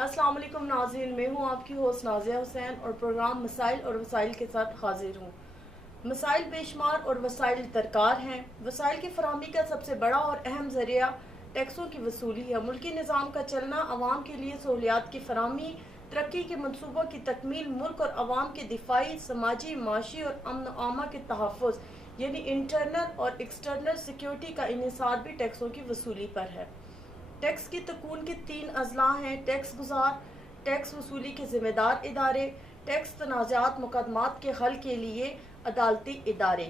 السلام علیکم ناظرین، میں ہوں آپ کی ہوسٹ نازیہ حسین اور پروگرام مسائل اور وسائل کے ساتھ حاضر ہوں۔ مسائل بے شمار اور وسائل درکار ہیں۔ وسائل کی فراہمی کا سب سے بڑا اور اہم ذریعہ ٹیکسوں کی وصولی ہے۔ ملکی نظام کا چلنا، عوام کے لیے سہولیات کی فراہمی، ترقی کے منصوبوں کی تکمیل، ملک اور عوام کے دفاعی، سماجی، معاشی اور امن و امان کے تحفظ یعنی انٹرنل اور ایکسٹرنل سیکیورٹی کا انحصار بھی ٹیکسوں کی وصولی پر ہے۔ ٹیکس کی تکون کے 3 اضلاع ہیں: ٹیکس گزار، ٹیکس وصولی کے ذمہ دار ادارے، ٹیکس تنازعات مقدمات کے حل کے لیے عدالتی ادارے۔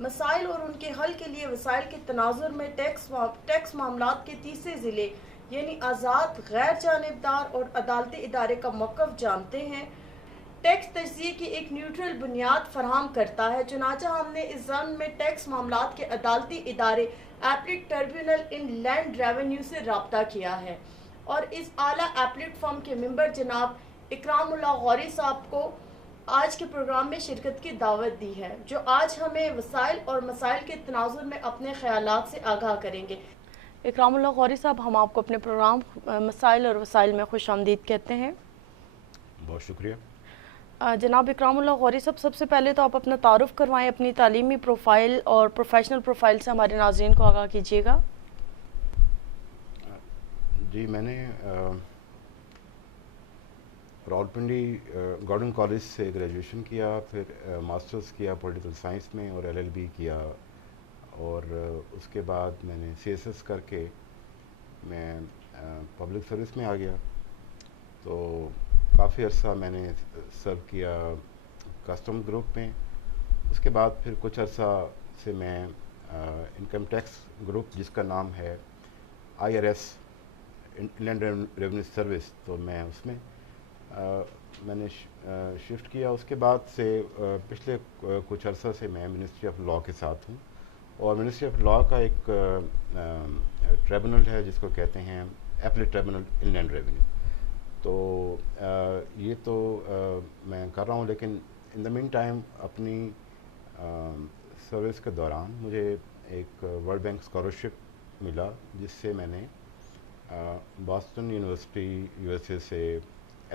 مسائل اور ان کے حل کے لیے وسائل کے تناظر میں ٹیکس معاملات کے تیسرے ضلع یعنی آزاد، غیر جانبدار اور عدالتی ادارے کا موقف جانتے ہیں۔ ٹیکس تجزیے کی ایک نیوٹرل بنیاد فراہم کرتا ہے، چنانچہ ہم نے اس ضمن میں ٹیکس معاملات کے عدالتی ادارے ایپلیٹ ٹریبیونل ان لینڈ ریونیو سے رابطہ کیا ہے اور اس اعلیٰ ایپلیٹ فرم کے ممبر جناب اکرام اللہ غوری صاحب کو آج کے پروگرام میں شرکت کی دعوت دی ہے، جو آج ہمیں وسائل اور مسائل کے تناظر میں اپنے خیالات سے آگاہ کریں گے۔ اکرام اللہ غوری صاحب، ہم آپ کو اپنے پروگرام مسائل اور وسائل میں خوش آمدید کہتے ہیں۔ بہت شکریہ۔ جناب اکرام اللہ غوری صاحب، سب سے پہلے تو آپ اپنا تعارف کروائیں، اپنی تعلیمی پروفائل اور پروفیشنل پروفائل سے ہمارے ناظرین کو آگاہ کیجیے گا۔ جی، میں نے راولپنڈی گورنمنٹ کالج سے گریجویشن کیا، پھر ماسٹرز کیا پولیٹیکل سائنس میں اور LLB کیا، اور اس کے بعد میں نے CSS کر کے میں پبلک سروس میں آ گیا۔ تو کافی عرصہ میں نے سرو کیا کسٹم گروپ میں۔ اس کے بعد پھر کچھ عرصہ سے میں انکم ٹیکس گروپ، جس کا نام ہے IRS انلینڈ ریونیو سروس، تو میں اس میں نے شفٹ کیا۔ اس کے بعد سے پچھلے کچھ عرصہ سے میں منسٹری آف لاء کے ساتھ ہوں، اور منسٹری آف لاء کا ایک ٹریبونل ہے جس کو کہتے ہیں ایپلیٹ ٹریبونل انلینڈ ریونیو۔ تو یہ تو میں کر رہا ہوں، لیکن ان دا مین ٹائم اپنی سروس کے دوران مجھے ایک ورلڈ بینک اسکالرشپ ملا، جس سے میں نے باسٹن یونیورسٹی USA سے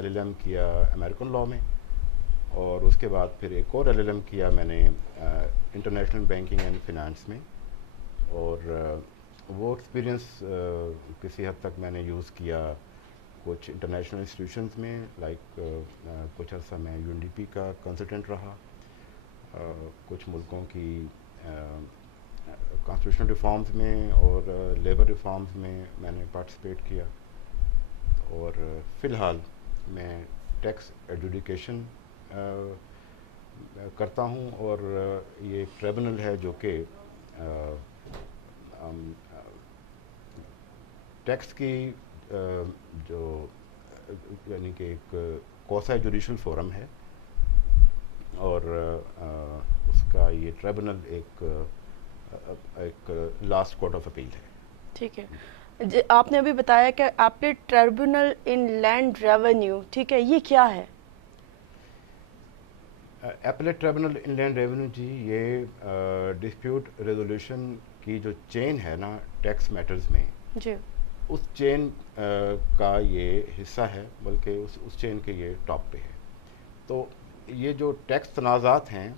LLM کیا امریکن لاء میں، اور اس کے بعد پھر ایک اور LLM کیا میں نے انٹرنیشنل بینکنگ اینڈ فنانس میں، اور وہ ایکسپیرینس کسی حد تک میں نے یوز کیا کچھ انٹرنیشنل انسٹیٹیوشنز میں، لائک کچھ عرصہ میں UNDP کا کنسلٹنٹ رہا، کچھ ملکوں کی کانسٹیٹیوشنل ریفارمز میں اور لیبر ریفارمز میں نے پارٹیسپیٹ کیا، اور فی الحال میں ٹیکس ایڈجوڈیکیشن کرتا ہوں، اور یہ ایک ٹریبونل ہے جو کہ ٹیکس کی جو یعنی کہ ایک کوسا جوڈیشل فورم ہے، اور اس کا یہ ٹریبونل ایک لاسٹ کورٹ آف اپیل ہے۔ ٹھیک ہے، آپ نے ابھی بتایا کہ ایپلیٹ ٹریبونل ان لینڈ ریونیو، ٹھیک ہے، یہ کیا ہے؟ ایپلیٹ ٹریبونل ان لینڈ ریونیو جی، یہ ڈسپیوٹ ریزولوشن کی جو چین ہے نا ٹیکس میٹرز میں، جی، اس چین کا یہ حصہ ہے، بلکہ اس چین کے یہ ٹاپ پہ ہے۔ تو یہ جو ٹیکس تنازعات ہیں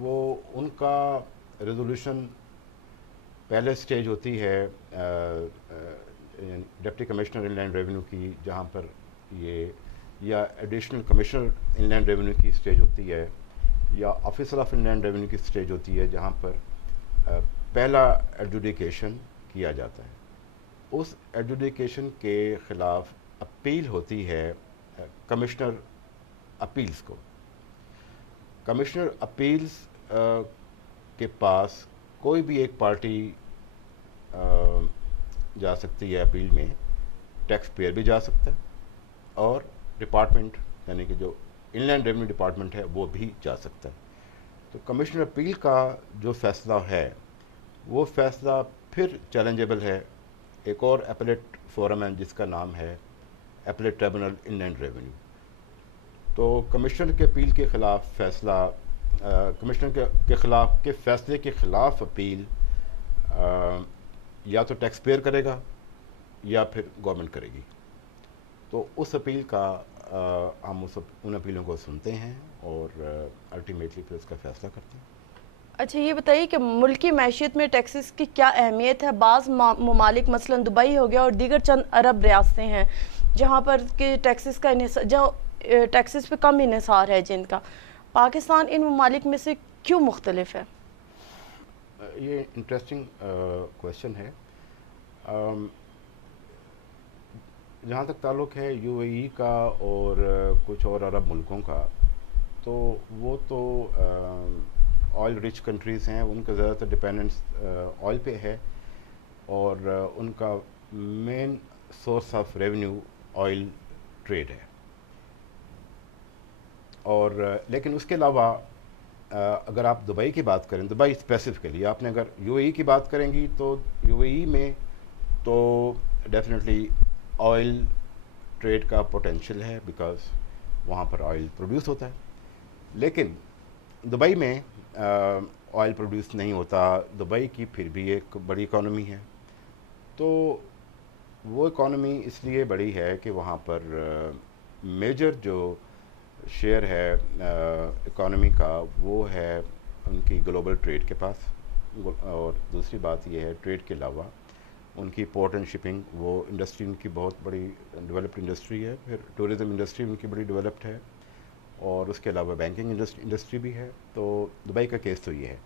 وہ ان کا ریزولوشن پہلے سٹیج ہوتی ہے deputy commissioner inland revenue کی، جہاں پر یہ یا additional commissioner inland revenue کی سٹیج ہوتی ہے، یا officer of inland revenue کی سٹیج ہوتی ہے، جہاں پر پہلا ایڈجوڈیکیشن کیا جاتا ہے۔ اس ایڈجوڈیکیشن کے خلاف اپیل ہوتی ہے کمشنر اپیلز کو۔ کمشنر اپیلز کے پاس کوئی بھی ایک پارٹی جا سکتی ہے اپیل میں، ٹیکس پیئر بھی جا سکتا ہے، اور ڈپارٹمنٹ یعنی کہ جو ان لینڈ ریونیو ڈپارٹمنٹ ہے وہ بھی جا سکتا ہے۔ تو کمشنر اپیل کا جو فیصلہ ہے وہ فیصلہ پھر چیلنجیبل ہے ایک اور ایپلیٹ فورم ہے جس کا نام ہے ایپلیٹ ٹریبونل ان لینڈ ریونیو۔ تو کمشنر کے اپیل کے خلاف فیصلہ، کمشنر کے خلاف کے فیصلے کے خلاف اپیل یا تو ٹیکس پیئر کرے گا یا پھر گورنمنٹ کرے گی۔ تو اس اپیل کا ہم ان اپیلوں کو سنتے ہیں اور الٹیمیٹلی پھر اس کا فیصلہ کرتے ہیں۔ اچھا یہ بتائیے کہ ملکی معیشت میں ٹیکسز کی کیا اہمیت ہے؟ بعض ممالک مثلا دبئی ہو گیا اور دیگر چند عرب ریاستیں ہیں جہاں پر کہ ٹیکسز کا جو ٹیکسز پہ کم انحصار ہے جن کا، پاکستان ان ممالک میں سے کیوں مختلف ہے؟ یہ انٹرسٹنگ کویشچن ہے۔ جہاں تک تعلق ہے یو اے ای کا اور کچھ اور عرب ملکوں کا، تو وہ تو آئل رچ کنٹریز ہیں، ان کا زیادہ تر ڈپینڈنس آئل پہ ہے، اور ان کا main source of revenue oil trade ہے۔ اور لیکن اس کے علاوہ اگر آپ دبئی کی بات کریں، دبئی اسپیسیفکلی، آپ نے اگر یو اے ای کی بات کریں گی تو یو اے ای میں تو ڈیفینیٹلی آئل ٹریڈ کا پوٹینشیل ہے، بیکاز وہاں پر آئل پروڈیوس ہوتا ہے۔ لیکن دبئی میں آئل پروڈیوس نہیں ہوتا۔ دبئی کی پھر بھی ایک بڑی اکانومی ہے، تو وہ اکانومی اس لیے بڑی ہے کہ وہاں پر میجر جو شیئر ہے اکانومی کا وہ ہے ان کی گلوبل ٹریڈ کے پاس، اور دوسری بات یہ ہے ٹریڈ کے علاوہ ان کی پورٹ اینڈ شپنگ، وہ انڈسٹری ان کی بہت بڑی ڈیولپڈ انڈسٹری ہے، پھر ٹورزم انڈسٹری ان کی بڑی ڈیولپڈ ہے، اور اس کے علاوہ بینکنگ انڈسٹری بھی ہے۔ تو دبئی کا کیس تو یہ ہے۔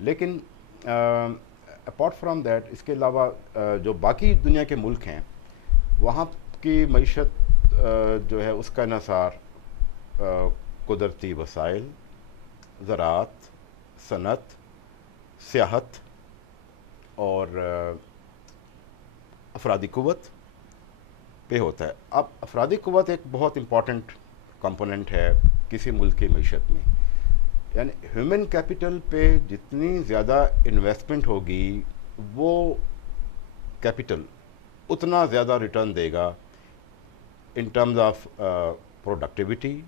لیکن اپارٹ فرام دیٹ، اس کے علاوہ جو باقی دنیا کے ملک ہیں وہاں کی معیشت جو ہے اس کا انحصار قدرتی وسائل، زراعت، صنعت، سیاحت اور افرادی قوت پہ ہوتا ہے۔ اب افرادی قوت ایک بہت امپورٹنٹ کمپوننٹ ہے کسی ملک کی معیشت میں، یعنی ہیومن کیپٹل پہ جتنی زیادہ انویسٹمنٹ ہوگی وہ کیپٹل اتنا زیادہ ریٹرن دے گا ان ٹرمز آف پروڈکٹیوٹی۔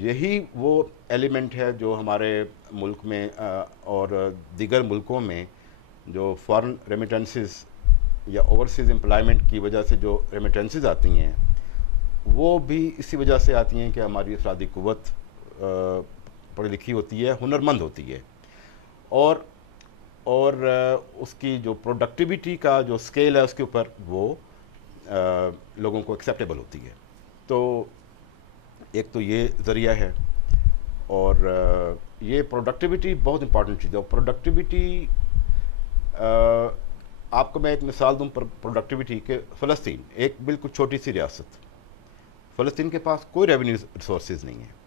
یہی وہ ایلیمنٹ ہے جو ہمارے ملک میں اور دیگر ملکوں میں جو فارن ریمیٹنسز یا اوورسیز امپلائمنٹ کی وجہ سے جو ریمیٹنسز آتی ہیں وہ بھی اسی وجہ سے آتی ہیں کہ ہماری افرادی قوت پڑھی لکھی ہوتی ہے، ہنرمند ہوتی ہے، اور اس کی جو پروڈکٹیوٹی کا جو سکیل ہے اس کے اوپر وہ لوگوں کو ایکسیپٹیبل ہوتی ہے۔ تو ایک تو یہ ذریعہ ہے، اور یہ پروڈکٹیوٹی بہت امپورٹنٹ چیز ہے۔ اور پروڈکٹیوٹی آپ کو میں ایک مثال دوں پروڈکٹیوٹی کے، فلسطین ایک بالکل چھوٹی سی ریاست، فلسطین کے پاس کوئی ریونیو ریسورسز نہیں ہے۔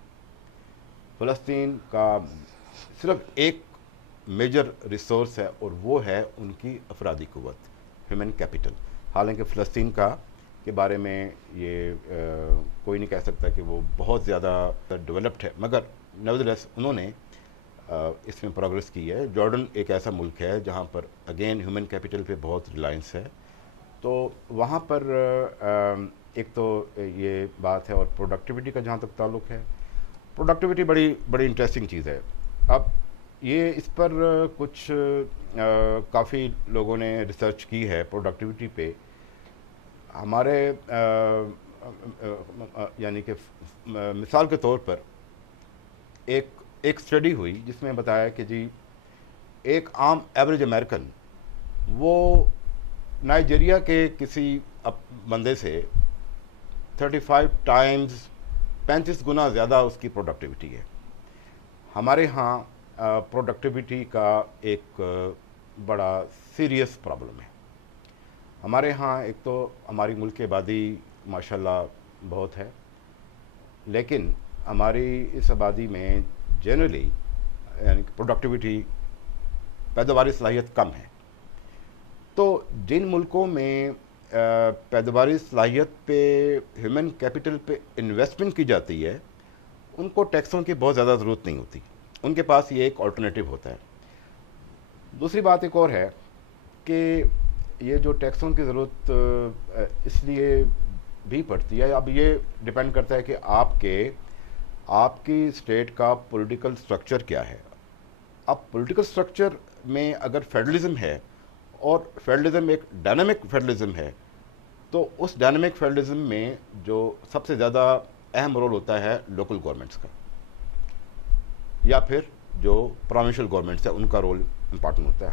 فلسطین کا صرف ایک میجر ریسورس ہے اور وہ ہے ان کی افرادی قوت، ہیومن کیپٹل۔ حالانکہ فلسطین کے بارے میں یہ کوئی نہیں کہہ سکتا کہ وہ بہت زیادہ ڈیولپڈ ہے، مگر نیورتھلیس انہوں نے اس میں پروگرس کی ہے۔ جارڈن ایک ایسا ملک ہے جہاں پر اگین ہیومن کیپٹل پہ بہت ریلائنس ہے، تو وہاں پر ایک تو یہ بات ہے۔ اور پروڈکٹیوٹی کا جہاں تک تعلق ہے، پروڈکٹیوٹی بڑی انٹرسٹنگ چیز ہے۔ اب یہ اس پر کچھ کافی لوگوں نے ریسرچ کی ہے پروڈکٹیوٹی پہ۔ ہمارے یعنی کہ مثال کے طور پر ایک اسٹڈی ہوئی جس میں بتایا کہ جی ایک عام ایوریج امریکن وہ نائجیریا کے کسی بندے سے 35 ٹائمز 35 گنا زیادہ اس کی پروڈکٹیوٹی ہے۔ ہمارے ہاں پروڈکٹیوٹی کا ایک بڑا سیریس پرابلم ہے۔ ہمارے ہاں ایک تو ہماری ملک کی آبادی ماشاءاللہ بہت ہے، لیکن ہماری اس آبادی میں جنرلی یعنی پروڈکٹیوٹی، پیداواری صلاحیت کم ہے۔ تو جن ملکوں میں پیداواری صلاحیت پہ، ہیومن کیپٹل پہ انویسٹمنٹ کی جاتی ہے، ان کو ٹیکسوں کی بہت زیادہ ضرورت نہیں ہوتی، ان کے پاس یہ ایک آلٹرنیٹو ہوتا ہے۔ دوسری بات ایک اور ہے کہ یہ جو ٹیکسوں کی ضرورت اس لیے بھی پڑتی ہے، اب یہ ڈیپینڈ کرتا ہے کہ آپ کی اسٹیٹ کا پولیٹیکل سٹرکچر کیا ہے۔ اب پولیٹیکل تو اس ڈائنامک فیڈرلزم میں جو سب سے زیادہ اہم رول ہوتا ہے لوکل گورنمنٹس کا، یا پھر جو پروونشل گورنمنٹس ہیں ان کا رول امپارٹنٹ ہوتا ہے.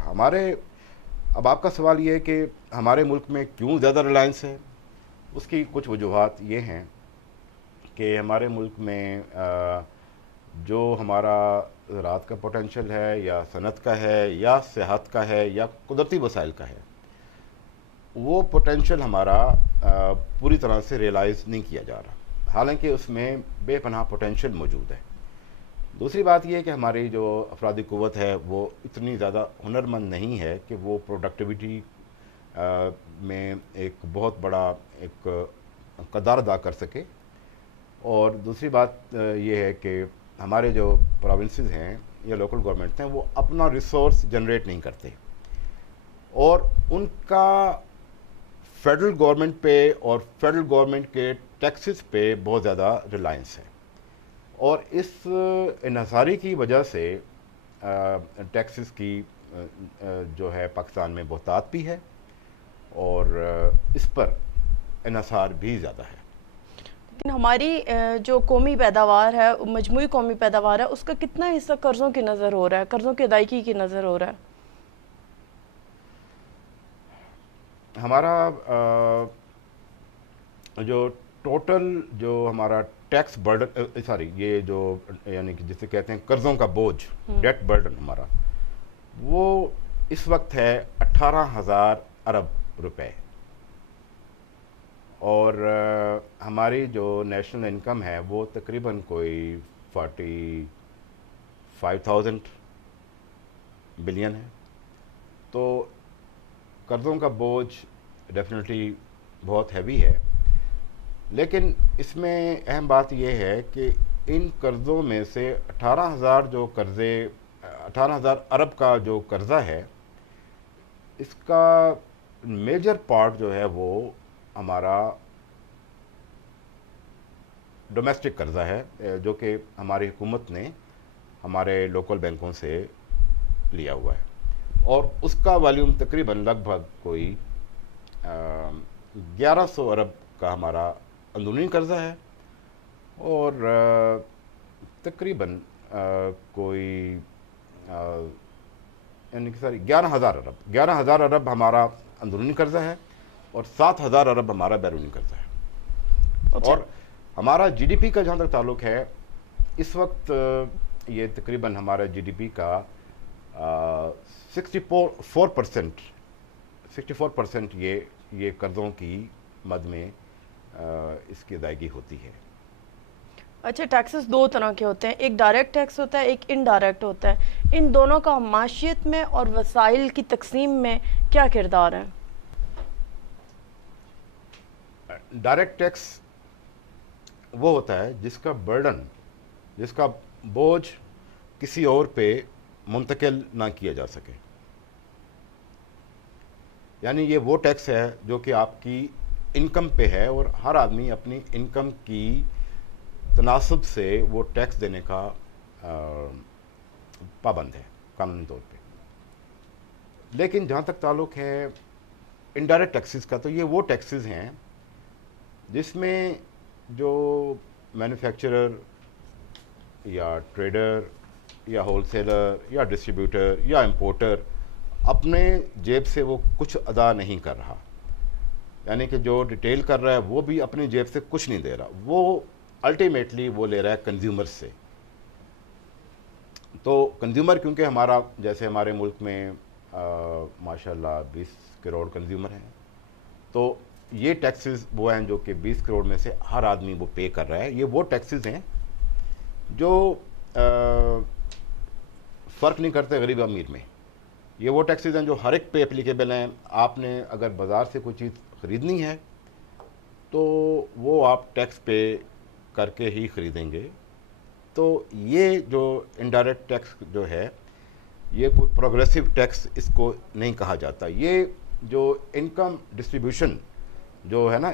اب آپ کا سوال یہ ہے کہ ہمارے ملک میں کیوں زیادہ ریلائنس ہے. اس کی کچھ وجوہات یہ ہیں کہ ہمارے ملک میں جو ہمارا زراعت کا پوٹینشیل ہے، یا صنعت کا ہے، یا صحت کا ہے، یا قدرتی وسائل کا ہے، وہ پوٹینشیل ہمارا پوری طرح سے ریئلائز نہیں کیا جا رہا، حالانکہ اس میں بے پناہ پوٹینشیل موجود ہے. دوسری بات یہ ہے کہ ہماری جو افرادی قوت ہے وہ اتنی زیادہ ہنرمند نہیں ہے کہ وہ پروڈکٹیوٹی میں ایک بہت بڑا ایک کردار ادا کر سکے. اور دوسری بات یہ ہے کہ ہمارے جو پروونسز ہیں یا لوکل گورنمنٹس ہیں وہ اپنا ریسورس جنریٹ نہیں کرتے، اور ان کا فیڈرل گورنمنٹ پہ اور فیڈرل گورنمنٹ کے ٹیکسز پہ بہت زیادہ ریلائنس ہے. اور اس انحصاری کی وجہ سے ٹیکسز کی جو ہے پاکستان میں بہتات بھی ہے، اور اس پر انحصار بھی زیادہ ہے. لیکن ہماری جو قومی پیداوار ہے، مجموعی قومی پیداوار ہے، اس کا کتنا حصہ قرضوں کی نظر ہو رہا ہے، قرضوں کی ادائیگی کی نظر ہو رہا ہے؟ ہمارا جو ٹوٹل جو ہمارا ٹیکس برڈن یہ جو یعنی کہ جسے کہتے ہیں قرضوں کا بوجھ، ڈیٹ برڈن ہمارا، وہ اس وقت ہے 18,000 ارب روپے. اور ہماری جو نیشنل انکم ہے وہ تقریباً کوئی 45,000 بلین ہے. تو قرضوں کا بوجھ ڈیفینیٹلی بہت ہیوی ہے. لیکن اس میں اہم بات یہ ہے کہ ان قرضوں میں سے 18,000 ارب کا جو قرضہ ہے، اس کا میجر پارٹ جو ہے وہ ہمارا ڈومیسٹک قرضہ ہے، جو کہ ہماری حکومت نے ہمارے لوکل بینکوں سے لیا ہوا ہے. اور اس کا والیوم تقریباً لگ بھگ کوئی 1100 ارب کا ہمارا اندرونی قرضہ ہے، اور تقریباً کوئی یعنی کہ 11,000 ارب ہمارا اندرونی قرضہ ہے، اور 7,000 ارب ہمارا بیرونی قرضہ ہے. اور ہمارا جی ڈی پی کا جہاں تک تعلق ہے، اس وقت یہ تقریباً ہمارا جی ڈی پی کا 64% یہ قرضوں کی مد میں اس کی ادائیگی ہوتی ہے. اچھا، ٹیکسز دو طرح کے ہوتے ہیں، ایک ڈائریکٹ ٹیکس ہوتا ہے، ایک انڈائریکٹ ہوتا ہے. ان دونوں کا معیشت میں اور وسائل کی تقسیم میں کیا کردار ہے؟ ڈائریکٹ ٹیکس وہ ہوتا ہے جس کا برڈن، جس کا بوجھ کسی اور پہ منتقل نہ کیا جا سکے. یعنی یہ وہ ٹیکس ہے جو کہ آپ کی انکم پہ ہے، اور ہر آدمی اپنی انکم کی تناسب سے وہ ٹیکس دینے کا پابند ہے قانونی طور پہ. لیکن جہاں تک تعلق ہے انڈائریکٹ ٹیکسز کا، تو یہ وہ ٹیکسز ہیں جس میں جو مینوفیکچرر یا ٹریڈر یا ہول سیلر یا ڈسٹریبیوٹر یا امپورٹر اپنے جیب سے وہ کچھ ادا نہیں کر رہا. یعنی کہ جو ریٹیل کر رہا ہے وہ بھی اپنی جیب سے کچھ نہیں دے رہا، وہ الٹیمیٹلی وہ لے رہا ہے کنزیومر سے. تو کنزیومر کیونکہ ہمارا جیسے ہمارے ملک میں ماشاء اللہ 20 کروڑ کنزیومر ہیں، تو یہ ٹیکسز وہ ہیں جو کہ 20 کروڑ میں سے ہر آدمی وہ پے کر رہا ہے. یہ وہ ٹیکسز ہیں جو فرق نہیں کرتے غریب امیر میں. یہ وہ ٹیکسز ہیں جو ہر ایک پہ اپلیکیبل ہیں. آپ نے اگر بازار سے کوئی چیز خریدنی ہے تو وہ آپ ٹیکس پے کر کے ہی خریدیں گے. تو یہ جو انڈائریکٹ ٹیکس جو ہے، یہ کوئی پروگریسو ٹیکس اس کو نہیں کہا جاتا. یہ جو انکم ڈسٹریبیوشن جو ہے نا،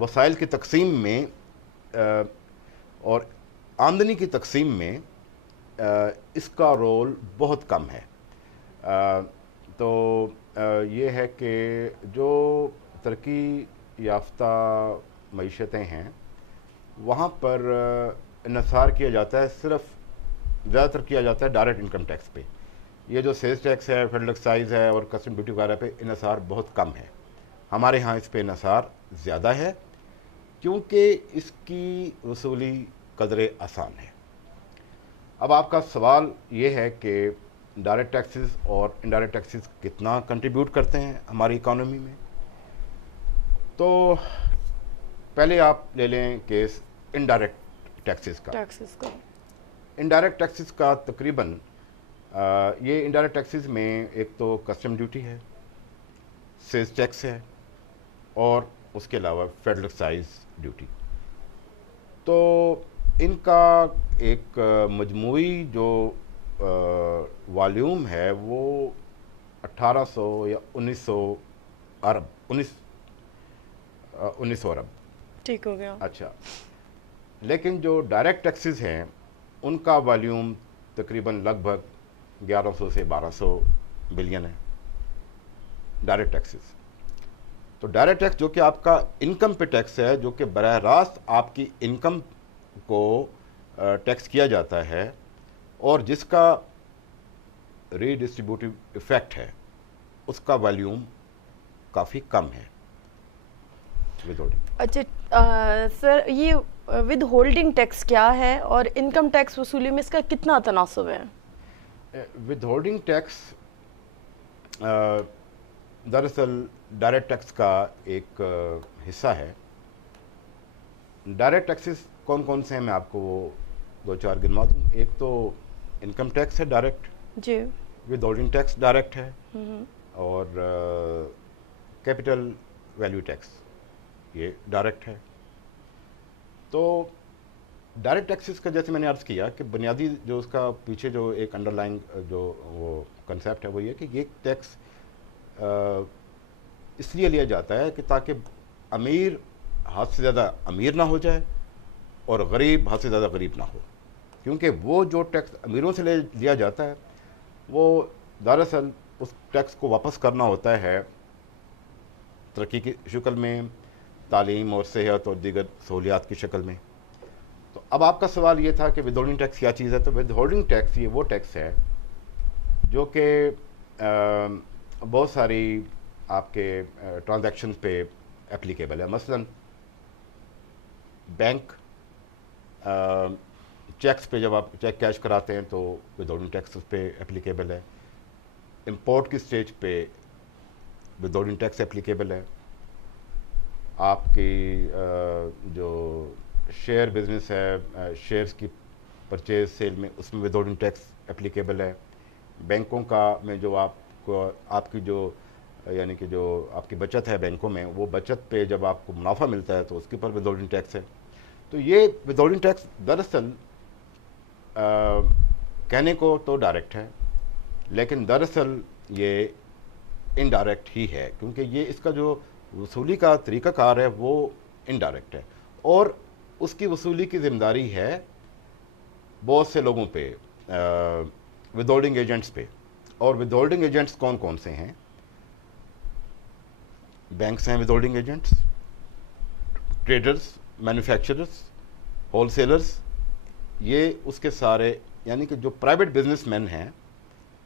وسائل کی تقسیم میں اور آمدنی کی تقسیم میں اس کا رول بہت کم ہے. تو یہ ہے کہ جو ترقی یافتہ معیشتیں ہیں وہاں پر انحصار کیا جاتا ہے، صرف زیادہ تر کیا جاتا ہے ڈائریکٹ انکم ٹیکس پہ. یہ جو سیلز ٹیکس ہے، فیڈرل ایکسائز ہے اور کسٹم ڈیوٹی وغیرہ پہ انحصار بہت کم ہے. ہمارے ہاں اس پہ انحصار زیادہ ہے کیونکہ اس کی وصولی قدرے آسان ہے. اب آپ کا سوال یہ ہے کہ ڈائریکٹ ٹیکسز اور انڈائریکٹ ٹیکسز کتنا کنٹریبیوٹ کرتے ہیں ہماری اکانومی میں. تو پہلے آپ لے لیں کیس انڈائریکٹ ٹیکسز کا. انڈائریکٹ ٹیکسز کا تقریباً یہ انڈائریکٹ ٹیکسز میں ایک تو کسٹم ڈیوٹی ہے، سیلز ٹیکس ہے اور اس کے علاوہ فیڈرل ایکسائز ڈیوٹی. تو ان کا ایک مجموعی جو والیوم ہے وہ 1800 یا 1900 ارب. ٹھیک ہو گیا. اچھا، لیکن جو ڈائریکٹ ٹیکسز ہیں ان کا والیوم تقریباً لگ بھگ 1100 سے 1200 بلین ہے ڈائریکٹ ٹیکسز. تو ڈائریکٹ ٹیکس جو کہ آپ کا انکم پہ ٹیکس ہے، جو کہ براہ راست آپ کی انکم کو ٹیکس کیا جاتا ہے اور جس کا ری ڈسٹریبیوٹیو ایفیکٹ ہے، اس کا والیوم کافی کم ہے. اچھا سر، یہ ود ہولڈنگ ٹیکس کیا ہے اور انکم ٹیکس وصولی میں اس کا کتنا تناسب ہے؟ ود ہولڈنگ ٹیکس دراصل ڈائریکٹ ٹیکس کا ایک حصہ ہے. ڈائریکٹ ٹیکسز کون کون سے ہیں میں آپ کو وہ دو چار گنوا دوں. ایک تو انکم ٹیکس ہے ڈائریکٹ جی، ود ہولڈنگ ٹیکس ڈائریکٹ ہے، اور کیپٹل ویلیو ٹیکس یہ ڈائریکٹ ہے. تو ڈائریکٹ ٹیکسز کا جیسے میں نے عرض کیا کہ بنیادی جو اس کا پیچھے جو ایک انڈر لائن جو وہ کنسیپٹ ہے وہ یہ کہ یہ ٹیکس اس لیے لیا جاتا ہے کہ تاکہ امیر حد سے زیادہ امیر نہ ہو جائے اور غریب حد سے زیادہ غریب نہ ہو. کیونکہ وہ جو ٹیکس امیروں سے لیا جاتا ہے وہ دراصل اس ٹیکس کو واپس کرنا ہوتا ہے ترقی کی شکل میں، تعلیم اور صحت اور دیگر سہولیات کی شکل میں. تو اب آپ کا سوال یہ تھا کہ ود ہولڈنگ ٹیکس کیا چیز ہے. تو ود ہولڈنگ ٹیکس یہ وہ ٹیکس ہے جو کہ بہت ساری آپ کے ٹرانزیکشن پہ اپلیکیبل ہے. مثلا بینک چیکس پہ جب آپ چیک کیش کراتے ہیں تو ود ہولڈنگ ٹیکس اس پہ اپلیکیبل ہے. امپورٹ کی سٹیج پہ ود ہولڈنگ ٹیکس اپلیکیبل ہے. آپ کی جو شیئر بزنس ہے، شیئرز کی پرچیز سیل میں، اس میں ود ہولڈنگ ٹیکس اپلیکیبل ہے. بینکوں کا میں جو آپ کی جو یعنی کہ جو آپ کی بچت ہے بینکوں میں، وہ بچت پہ جب آپ کو منافع ملتا ہے تو اس کے اوپر ود ہولڈنگ ٹیکس ہے. تو یہ ود ہولڈنگ ٹیکس دراصل کہنے کو تو ڈائریکٹ ہے لیکن دراصل یہ انڈائریکٹ ہی ہے، کیونکہ یہ اس کا جو وصولی کا طریقہ کار ہے وہ انڈائریکٹ ہے اور اس کی وصولی کی ذمہ داری ہے بہت سے لوگوں پہ، ود ہولڈنگ ایجنٹس پہ. اور ود ہولڈنگ ایجنٹس کون کون سے ہیں؟ بینکس ہیں with holding agents, traders, manufacturers, whole sellers, یہ اس کے سارے یعنی کہ جو پرائیویٹ بزنس مین ہیں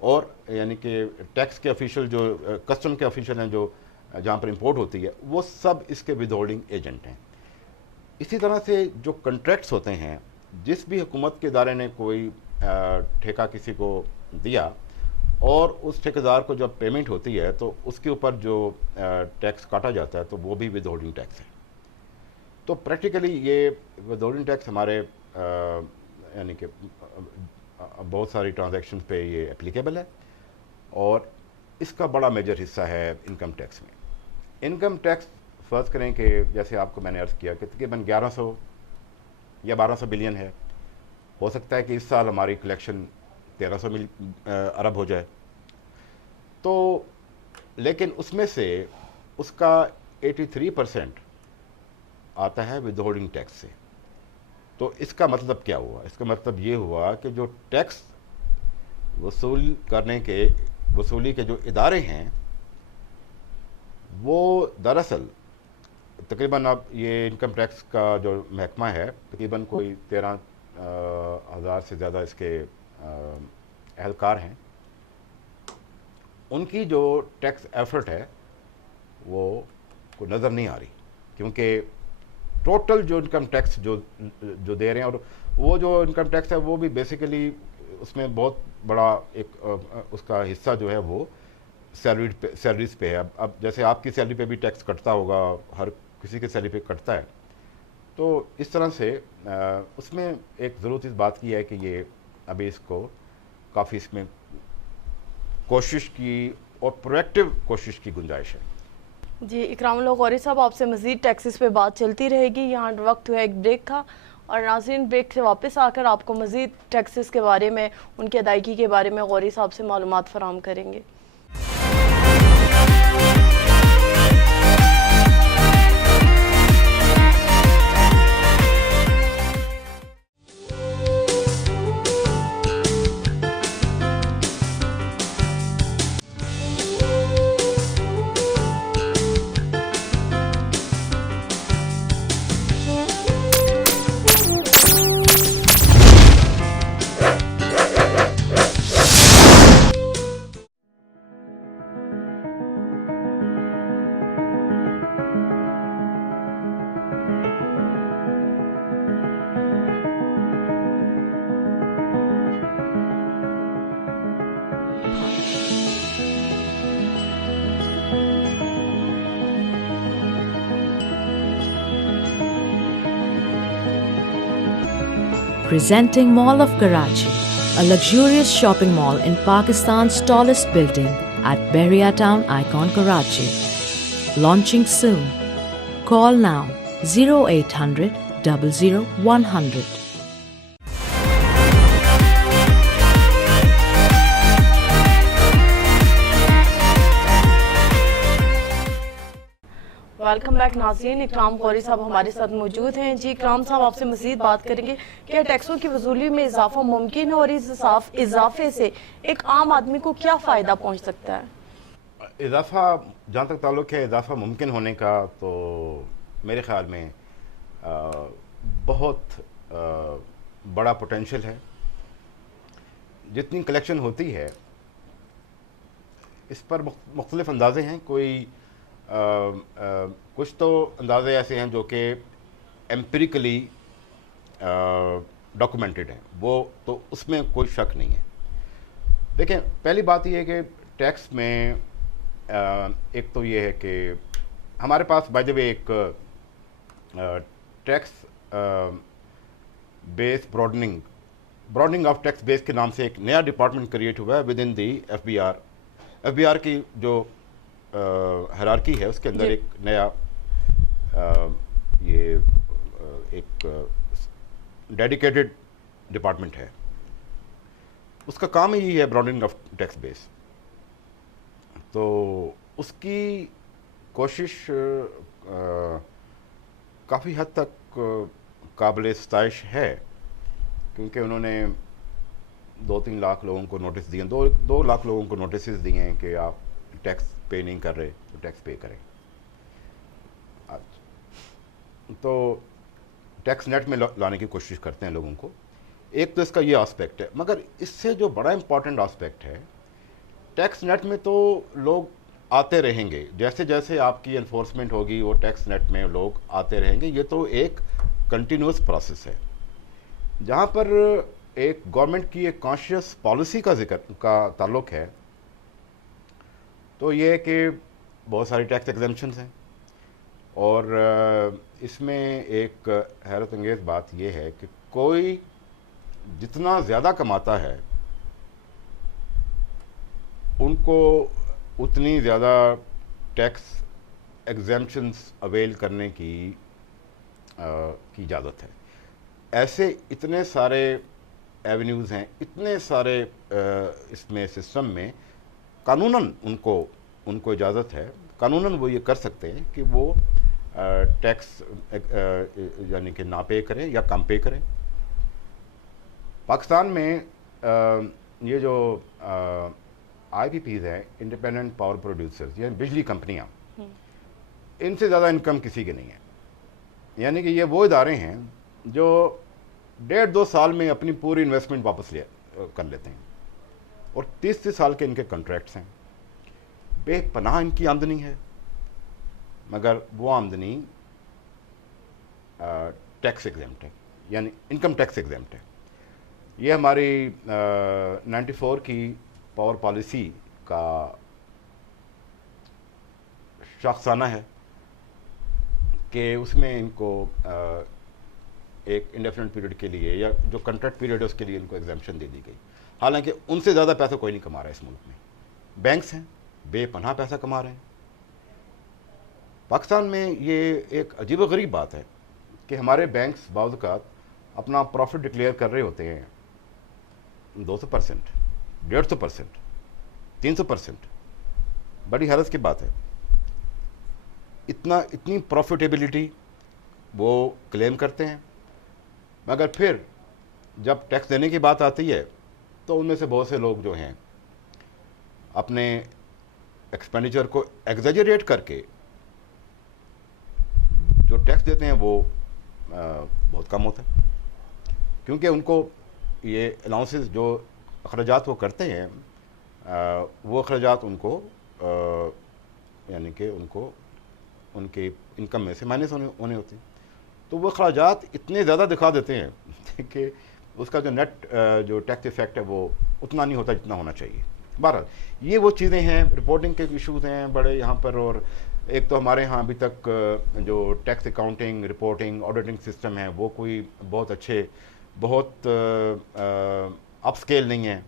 اور یعنی کہ ٹیکس کے آفیشل جو کسٹم کے آفیشل ہیں جو جہاں پر امپورٹ ہوتی ہے، وہ سب اس کے ود ہولڈنگ ایجنٹ ہیں. اسی طرح سے جو کنٹریکٹس ہوتے ہیں، جس بھی حکومت کے ادارے نے کوئی ٹھیکہ کسی کو دیا اور اس ٹھیکیدار کو جب پیمنٹ ہوتی ہے تو اس کے اوپر جو ٹیکس کاٹا جاتا ہے تو وہ بھی ود ہولڈنگ ٹیکس ہے. تو پریکٹیکلی یہ ود ہولڈنگ ٹیکس ہمارے یعنی کہ بہت ساری ٹرانزیکشن پہ یہ اپلیکیبل ہے اور اس کا بڑا میجر حصہ ہے انکم ٹیکس میں. انکم ٹیکس فرض کریں کہ جیسے آپ کو میں نے عرض کیا کہ تقریباً 1100 یا 1200 بلین ہے. ہو سکتا ہے کہ اس سال ہماری کلیکشن 1300 ارب ہو جائے. تو لیکن اس میں سے اس کا 83% آتا ہے ود ہولڈنگ ٹیکس سے. تو اس کا مطلب کیا ہوا؟ اس کا مطلب یہ ہوا کہ جو ٹیکس وصولی کے جو ادارے ہیں وہ دراصل تقریباً اب یہ انکم ٹیکس کا جو محکمہ ہے تقریباً کوئی 13,000 سے زیادہ اس کے اہلکار ہیں. ان کی جو ٹیکس ایفرٹ ہے وہ کو نظر نہیں آ رہی, کیونکہ ٹوٹل جو انکم ٹیکس جو دے رہے ہیں, اور وہ جو انکم ٹیکس ہے وہ بھی بیسیکلی اس میں بہت بڑا ایک اس کا حصہ جو ہے وہ سیلریز پہ ہے. اب جیسے آپ کی سیلری پہ بھی ٹیکس کٹتا ہوگا, ہر کسی کے سیلری پہ کٹتا ہے, تو اس طرح سے اس میں ایک ضرورت اس بات کی ہے کہ یہ ابھی اس کو کافی اس میں کوشش کی اور پرویکٹیو کوشش کی گنجائش ہے. جی اکرام اللہ غوری صاحب, آپ سے مزید ٹیکسز پہ بات چلتی رہے گی. یہاں وقت ہوا ایک بریک کا, اور ناظرین بریک سے واپس آ کر آپ کو مزید ٹیکسز کے بارے میں, ان کی ادائیگی کے بارے میں غوری صاحب سے معلومات فراہم کریں گے. Presenting Mall of Karachi, a luxurious shopping mall in Pakistan's tallest building at Bahria Town icon Karachi. Launching soon. Call now 0800 00 100. Welcome back ناظرین, اکرام غوری صاحب ہمارے ساتھ موجود ہیں. جی اکرام صاحب, آپ سے مزید بات کریں گے کہ ٹیکسوں کی وصولی میں اضافہ ممکن ہے, اور اس اضافے سے ایک عام آدمی کو کیا فائدہ پہنچ سکتا ہے؟ اضافہ جہاں تک تعلق ہے اضافہ ممکن ہونے کا, تو میرے خیال میں بہت بڑا پوٹینشیل ہے. جتنی کلیکشن ہوتی ہے اس پر مختلف اندازے ہیں. کوئی کچھ تو اندازے ایسے ہیں جو کہ ایمپیریکلی ڈاکومنٹڈ ہیں, وہ تو اس میں کوئی شک نہیں ہے. دیکھیں, پہلی بات یہ ہے کہ ٹیکس میں ایک تو یہ ہے کہ ہمارے پاس بائی دا وے ایک tax base broadening of tax base کے نام سے ایک نیا ڈپارٹمنٹ کریٹ ہوا ہے within the F B R کی جو ہیرارکی ہے اس کے اندر ایک نیا یہ ایک ڈیڈیکیٹڈ ڈپارٹمنٹ ہے. اس کا کام ہی ہے براڈنگ آف ٹیکس بیس. تو اس کی کوشش کافی حد تک قابل ستائش ہے, کیونکہ انہوں نے 2-3 لاکھ لوگوں کو نوٹس دیے, 2 لاکھ لوگوں کو نوٹسز دیے ہیں کہ آپ ٹیکس پے نہیں کر رہے تو ٹیکس پے کریں. تو ٹیکس نیٹ میں لانے کی کوشش کرتے ہیں لوگوں کو. ایک تو اس کا یہ آسپیکٹ ہے, مگر اس سے جو بڑا امپورٹنٹ آسپیکٹ ہے, ٹیکس نیٹ میں تو لوگ آتے رہیں گے, جیسے جیسے آپ کی انفورسمنٹ ہوگی وہ ٹیکس نیٹ میں لوگ آتے رہیں گے. یہ تو ایک کنٹینیوس پروسیس ہے. جہاں پر ایک گورنمنٹ کی ایک کانشیس پالیسی کا تعلق ہے, تو یہ ہے کہ بہت ساری ٹیکس ایگزمپشنز ہیں, اور اس میں ایک حیرت انگیز بات یہ ہے کہ کوئی جتنا زیادہ کماتا ہے ان کو اتنی زیادہ ٹیکس ایگزمپشنز اویل کرنے کی اجازت ہے. ایسے اتنے سارے ایونیوز ہیں, اتنے سارے اس میں سسٹم میں قانوناً ان کو اجازت ہے, قانوناً وہ یہ کر سکتے ہیں کہ وہ ٹیکس یعنی کہ نہ پے کریں یا کم پے کریں. پاکستان میں یہ جو آئی پی پیز ہیں, انڈیپینڈنٹ پاور پروڈیوسرز, یعنی بجلی کمپنیاں, ان سے زیادہ انکم کسی کی نہیں ہے. یعنی کہ یہ وہ ادارے ہیں جو 1.5-2 سال میں اپنی پوری انویسٹمنٹ واپس کر لیتے ہیں, اور 30 سال کے ان کے کنٹریکٹس ہیں. بے پناہ ان کی آمدنی ہے, مگر وہ آمدنی ٹیکس ایگزیمپٹ ہے, یعنی انکم ٹیکس ایگزیمپٹ ہے. یہ ہماری 94 کی پاور پالیسی کا شاخسانہ ہے کہ اس میں ان کو ایک انڈیفینٹ پیریڈ کے لیے, یا جو کنٹریکٹ پیریڈ ہے اس کے لیے ان کو ایگزیمپشن دے دی گئی. حالانکہ ان سے زیادہ پیسہ کوئی نہیں کما رہا ہے اس ملک میں. بینکس ہیں, بے پناہ پیسہ کما رہے ہیں. پاکستان میں یہ ایک عجیب و غریب بات ہے کہ ہمارے بینکس بعض اوقات اپنا پروفٹ ڈکلیئر کر رہے ہوتے ہیں 200%, 150%, 300%. بڑی حیرت کی بات ہے. اتنی پروفیٹیبلٹی وہ کلیم کرتے ہیں, مگر پھر جب ٹیکس دینے کی بات آتی ہے تو ان میں سے بہت سے لوگ جو ہیں اپنے ایکسپینڈیچر کو ایگزیجریٹ کر کے جو ٹیکس دیتے ہیں وہ بہت کم ہوتا ہے, کیونکہ ان کو یہ الاؤنسز جو اخراجات وہ کرتے ہیں وہ اخراجات ان کو یعنی کہ ان کو ان کے انکم میں سے مائنس ہونے ہوتے ہیں. تو وہ اخراجات اتنے زیادہ دکھا دیتے ہیں کہ اس کا جو نیٹ جو ٹیکس ایفیکٹ ہے وہ اتنا نہیں ہوتا جتنا ہونا چاہیے. بہرحال یہ وہ چیزیں ہیں, رپورٹنگ کے ایشوز ہیں بڑے یہاں پر. اور ایک تو ہمارے ہاں ابھی تک جو tax accounting, reporting, auditing system ہے وہ کوئی بہت اچھے, بہت اپ اسکیل نہیں ہے.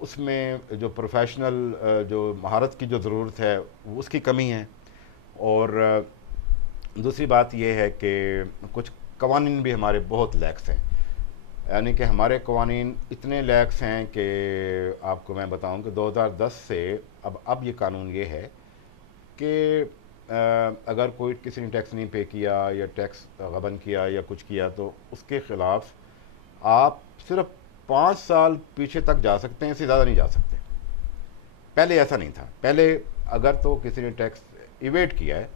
اس میں جو پروفیشنل جو مہارت کی جو ضرورت ہے اس کی کمی ہے. اور دوسری بات یہ ہے کہ کچھ قوانین بھی ہمارے بہت لیکس ہیں. یعنی کہ ہمارے قوانین اتنے لیکس ہیں کہ آپ کو میں بتاؤں کہ 2010 سے اب یہ قانون یہ ہے کہ اگر کوئی کسی نے ٹیکس نہیں پے کیا یا ٹیکس غبن کیا یا کچھ کیا تو اس کے خلاف آپ صرف 5 سال پیچھے تک جا سکتے ہیں, اس سے زیادہ نہیں جا سکتے. پہلے ایسا نہیں تھا. پہلے اگر تو کسی نے ٹیکس ایویٹ کیا ہے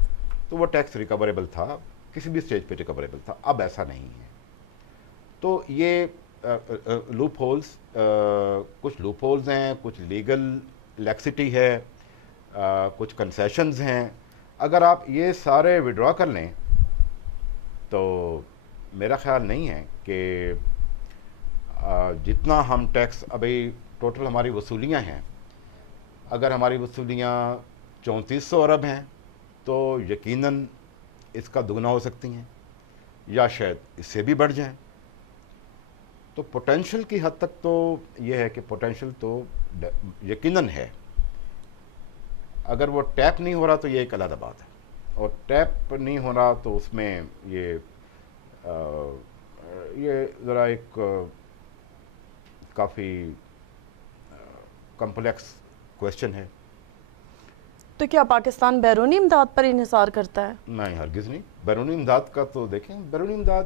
تو وہ ٹیکس ریکوریبل تھا, کسی بھی سٹیج پہ ریکوریبل تھا. اب ایسا نہیں ہے. تو یہ لوپ ہولز, کچھ لوپ ہولز ہیں, کچھ لیگل لیکسٹی ہے, کچھ کنسیشنز ہیں. اگر آپ یہ سارے وڈرا کر لیں تو میرا خیال نہیں ہے کہ جتنا ہم ٹیکس ابھی ٹوٹل ہماری وصولیاں ہیں, اگر ہماری وصولیاں 3400 ارب ہیں تو یقیناً اس کا دگنا ہو سکتی ہیں یا شاید اس سے بھی بڑھ جائیں. تو پوٹینشل کی حد تک تو یہ ہے کہ پوٹینشل تو یقیناً ہے. اگر وہ ٹیپ نہیں ہو رہا تو یہ ایک علیحدہ بات ہے, اور ٹیپ نہیں ہو رہا تو اس میں یہ ذرا ایک کافی کمپلیکس کویشچن ہے. تو کیا پاکستان بیرونی امداد پر انحصار کرتا ہے؟ نہیں, ہرگز نہیں. بیرونی امداد کا تو دیکھیں, بیرونی امداد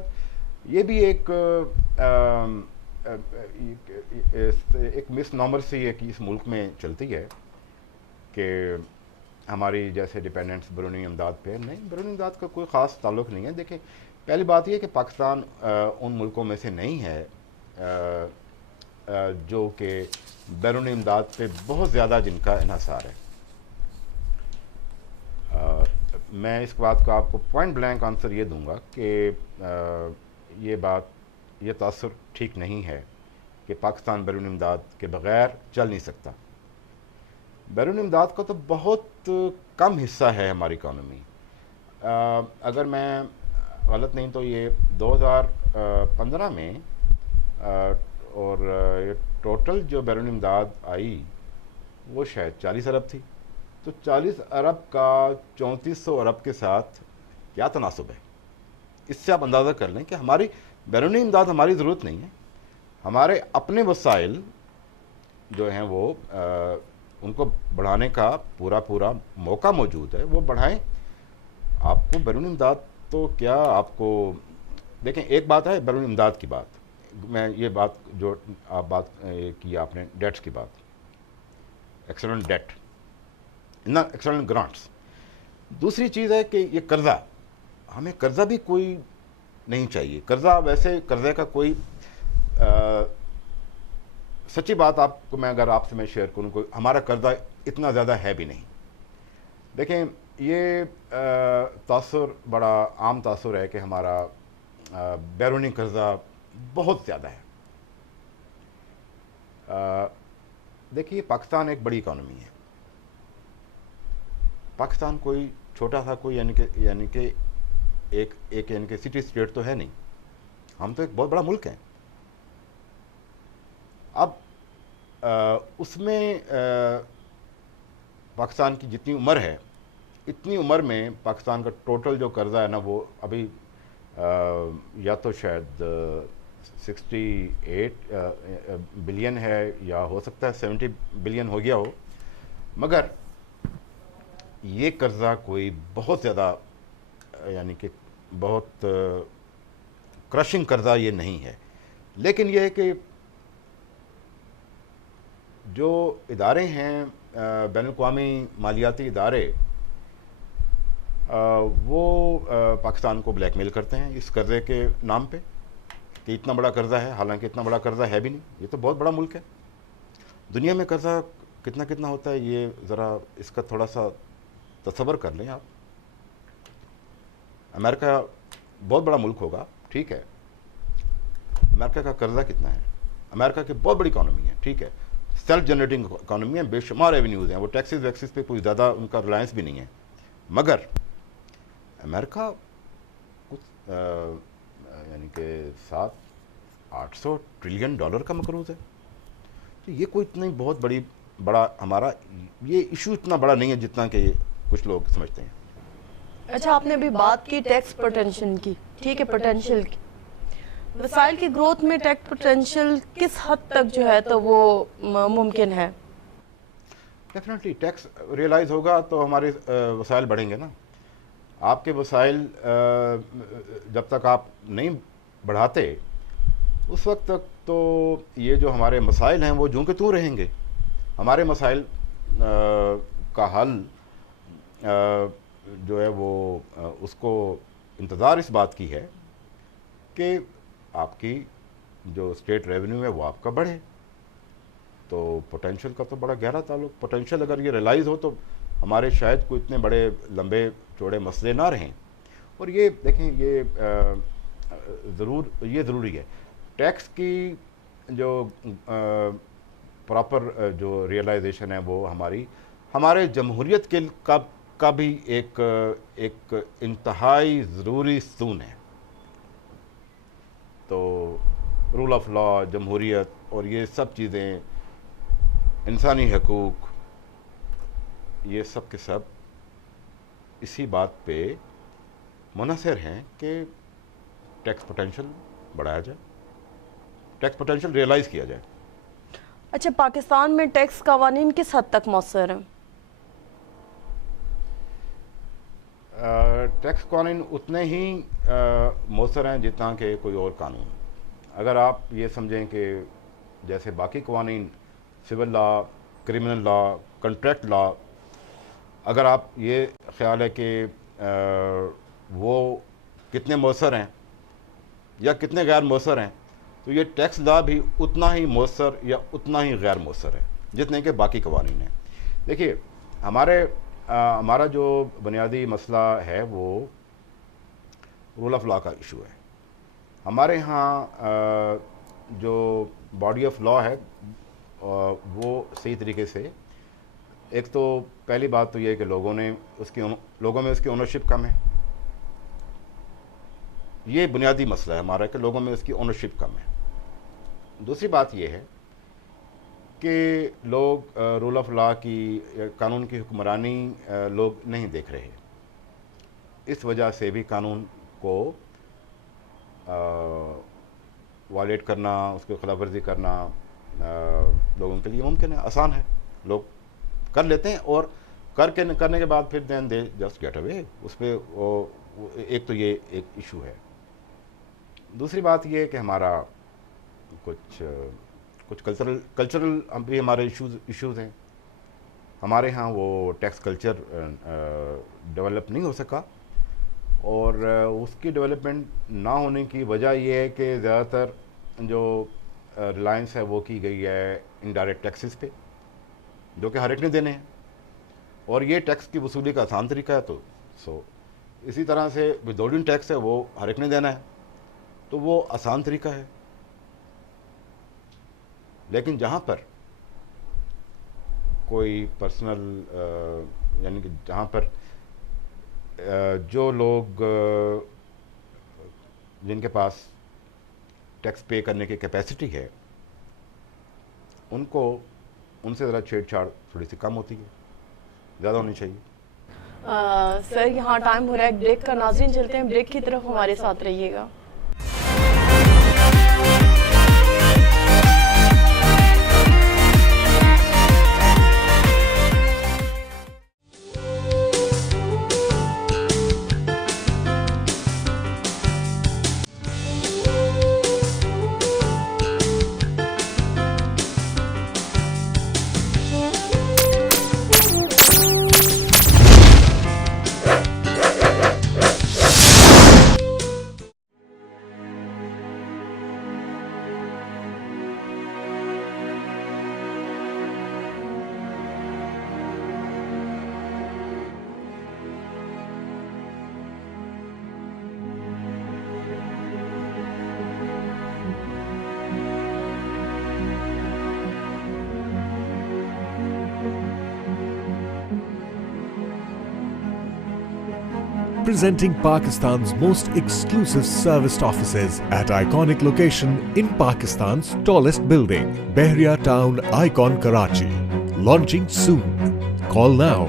یہ بھی ایک مس نامر سی ہے کہ اس ملک میں چلتی ہے کہ ہماری جیسے ڈیپینڈنٹس بیرونی امداد پہ. نہیں, بیرونی امداد کا کوئی خاص تعلق نہیں ہے. دیکھیں, پہلی بات یہ کہ پاکستان ان ملکوں میں سے نہیں ہے جو کہ بیرونی امداد پہ بہت زیادہ جن کا انحصار ہے. میں اس بات کا آپ کو پوائنٹ بلینک آنسر یہ دوں گا کہ یہ تاثر ٹھیک نہیں ہے کہ پاکستان بیرونی امداد کے بغیر چل نہیں سکتا. بیرونی امداد کا تو بہت کم حصہ ہے ہماری اکانومی. اگر میں غلط نہیں تو یہ 2015 میں اور یہ ٹوٹل جو بیرونی امداد آئی وہ شاید 40 ارب تھی. تو 40 ارب کا 3400 ارب کے ساتھ کیا تناسب ہے؟ اس سے آپ اندازہ کر لیں کہ ہماری بیرونی امداد ہماری ضرورت نہیں ہے. ہمارے اپنے وسائل جو ہیں وہ ان کو بڑھانے کا پورا موقع موجود ہے, وہ بڑھائیں. آپ کو بیرونی امداد تو کیا, آپ کو دیکھیں, ایک بات ہے بیرونی امداد کی بات, میں یہ بات جو آپ بات کی آپ نے ڈیٹس کی بات, ایکسٹرنل ڈیٹ نہ ایکسٹرنل گرانٹس. دوسری چیز ہے کہ یہ قرضہ، ہمیں قرضہ بھی کوئی نہیں چاہیے. قرضہ ویسے قرضے کا کوئی سچی بات آپ کو میں اگر آپ سے میں شیئر کروں، کوئی ہمارا قرضہ اتنا زیادہ ہے بھی نہیں. دیکھیں یہ تاثر بڑا عام تاثر ہے کہ ہمارا بیرونی قرضہ بہت زیادہ ہے. دیکھیے پاکستان ایک بڑی اکانومی ہے. پاکستان کوئی چھوٹا سا کوئی یعنی کہ ایک یعنی کہ سٹی اسٹیٹ تو ہے نہیں. ہم تو ایک بہت بڑا ملک ہیں. اب اس میں پاکستان کی جتنی عمر ہے، اتنی عمر میں پاکستان کا ٹوٹل جو قرضہ ہے نا، وہ ابھی یا تو شاید 68 بلین ہے، یا ہو سکتا ہے 70 بلین ہو گیا ہو. مگر یہ قرضہ کوئی بہت زیادہ یعنی کہ بہت کرشنگ قرضہ یہ نہیں ہے. لیکن یہ ہے کہ جو ادارے ہیں بین الاقوامی مالیاتی ادارے، وہ پاکستان کو بلیک میل کرتے ہیں اس قرضے کے نام پہ کہ اتنا بڑا قرضہ ہے، حالانکہ اتنا بڑا قرضہ ہے بھی نہیں. یہ تو بہت بڑا ملک ہے. دنیا میں قرضہ کتنا ہوتا ہے، یہ ذرا اس کا تھوڑا سا تصور کر لیں آپ. امریکہ بہت بڑا ملک ہوگا، ٹھیک ہے. امریکہ کا قرضہ کتنا ہے؟ امریکہ کی بہت بڑی اکانومی ہے، ٹھیک ہے. سیلف جنریٹنگ اکانومی ہے، بے شمار ریونیوز ہیں. وہ ٹیکسز ویکسز پہ کوئی زیادہ ان کا ریلائنس بھی نہیں ہے. مگر امریکہ کچھ یعنی کہ 700-800 ٹریلین ڈالر کا مقروض ہے. تو یہ کوئی اتنی بہت بڑا ہمارا یہ ایشو اتنا بڑا نہیں ہے جتنا کہ کچھ لوگ سمجھتے ہیں. اچھا، آپ نے ابھی بات کی ٹیکس پوٹینشل کی، ٹھیک ہے، پوٹینشل کی. وسائل کی گروتھ میں ٹیکس پوٹینشل کس حد تک جو ہے تو وہ ممکن ہے؟ ڈیفینیٹلی ٹیکس ریئلائز ہوگا تو ہمارے وسائل بڑھیں گے نا. آپ کے وسائل جب تک آپ نہیں بڑھاتے اس وقت تک تو یہ جو ہمارے مسائل ہیں وہ جوں کہ توں رہیں گے. ہمارے مسائل کا حل جو ہے وہ اس کو انتظار اس بات کی ہے کہ آپ کی جو اسٹیٹ ریونیو ہے وہ آپ کا بڑھے. تو پوٹینشیل کا تو بڑا گہرا تعلق. پوٹینشیل اگر یہ ریلائز ہو تو ہمارے شاید کوئی اتنے بڑے لمبے چوڑے مسئلے نہ رہیں. اور یہ دیکھیں یہ ضروری ہے. ٹیکس کی جو پراپر جو ریئلائزیشن ہے وہ ہمارے جمہوریت کے کا بھی ایک انتہائی ضروری ستون ہے. تو رول آف لا، جمہوریت اور یہ سب چیزیں، انسانی حقوق، یہ سب کے سب اسی بات پہ منحصر ہیں کہ ٹیکس پوٹینشل بڑھایا جائے، ٹیکس پوٹینشل ریئلائز کیا جائے. اچھا، پاکستان میں ٹیکس قوانین کس حد تک مؤثر ہیں؟ ٹیکس قوانین اتنے ہی مؤثر ہیں جتنا کہ کوئی اور قانون. اگر آپ یہ سمجھیں کہ جیسے باقی قوانین، civil law, criminal law, contract law, اگر آپ یہ خیال ہے کہ وہ کتنے مؤثر ہیں یا کتنے غیر مؤثر ہیں، تو یہ ٹیکس لا بھی اتنا ہی مؤثر یا اتنا ہی غیر مؤثر ہے جتنے کہ باقی قوانین ہیں. دیکھیے ہمارا جو بنیادی مسئلہ ہے وہ رول آف لا کا ایشو ہے. ہمارے ہاں جو باڈی آف لا ہے وہ صحیح طریقے سے، ایک تو پہلی بات تو یہ ہے کہ لوگوں میں اس کی اونرشپ کم ہے. یہ بنیادی مسئلہ ہے ہمارا کہ لوگوں میں اس کی اونرشپ کم ہے. دوسری بات یہ ہے کہ لوگ رول آف لا کی، قانون کی حکمرانی لوگ نہیں دیکھ رہے. اس وجہ سے بھی قانون کو وائلیٹ کرنا، اس کی خلاف ورزی کرنا لوگوں کے لیے ممکن ہے، آسان ہے، لوگ کر لیتے ہیں. اور کرنے کے بعد پھر دین دے جسٹ گیٹ اوے. اس پہ ایک تو یہ ایک ایشو ہے. دوسری بات یہ ہے کہ ہمارا کچھ کلچرل بھی ہمارے ایشوز ہیں. ہمارے ہاں وہ ٹیکس کلچر ڈیولپ نہیں ہو سکا، اور اس کی ڈیولپمنٹ نہ ہونے کی وجہ یہ ہے کہ زیادہ تر جو ریلائنس ہے وہ کی گئی ہے انڈائریکٹ ٹیکسز پہ، جو کہ ہر ایک نے دینے ہیں، اور یہ ٹیکس کی وصولی کا آسان طریقہ ہے. تو اسی طرح سے ودولین ٹیکس ہے وہ ہر ایک نے دینا ہے، تو وہ آسان طریقہ ہے. لیکن جہاں پر کوئی پرسنل یعنی کہ جہاں پر جو لوگ جن کے پاس ٹیکس پے کرنے کی کیپیسٹی ہے، ان سے ذرا چھیڑ چھاڑ تھوڑی سی کم ہوتی ہے، زیادہ ہونی چاہیے. سر یہاں ٹائم ہو رہا ہے بریک کا. ناظرین چلتے ہیں بریک کی طرف، ہمارے ساتھ رہیے گا. Presenting Pakistan's most exclusive serviced offices at iconic location in Pakistan's tallest building, Bahria Town Icon, Karachi. Launching soon. Call now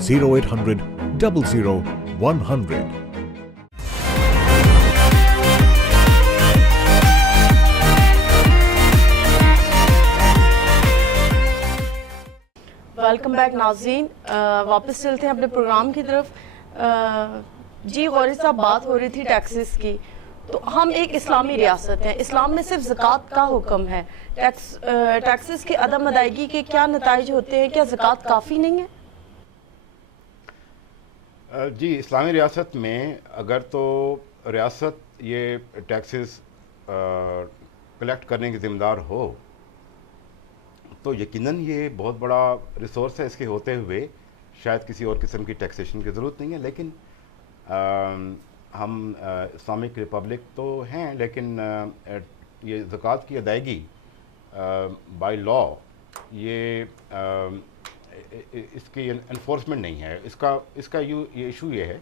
0800 00 100. Welcome back ناظرین. واپس چلتے ہیں اپنے پروگرام کی طرف. جی غوری صاحب، بات ہو رہی تھی ٹیکسز کی. تو ہم ایک اسلامی ریاست ہیں، اسلام میں صرف زکوٰۃ کا حکم ہے. ٹیکسز کی عدم ادائیگی کے کیا نتائج ہوتے ہیں؟ کیا زکوٰۃ کافی نہیں ہے؟ جی، اسلامی ریاست میں اگر تو ریاست یہ ٹیکسز کلیکٹ کرنے کی ذمہ دار ہو تو یقیناً یہ بہت بڑا ریسورس ہے. اس کے ہوتے ہوئے شاید کسی اور قسم کی ٹیکسیشن کی ضرورت نہیں ہے. لیکن ہم اسلامک ریپبلک تو ہیں، لیکن یہ زکوٰۃ کی ادائیگی بائی لا یہ اس کی انفورسمنٹ نہیں ہے. اس کا یہ ایشو یہ ہے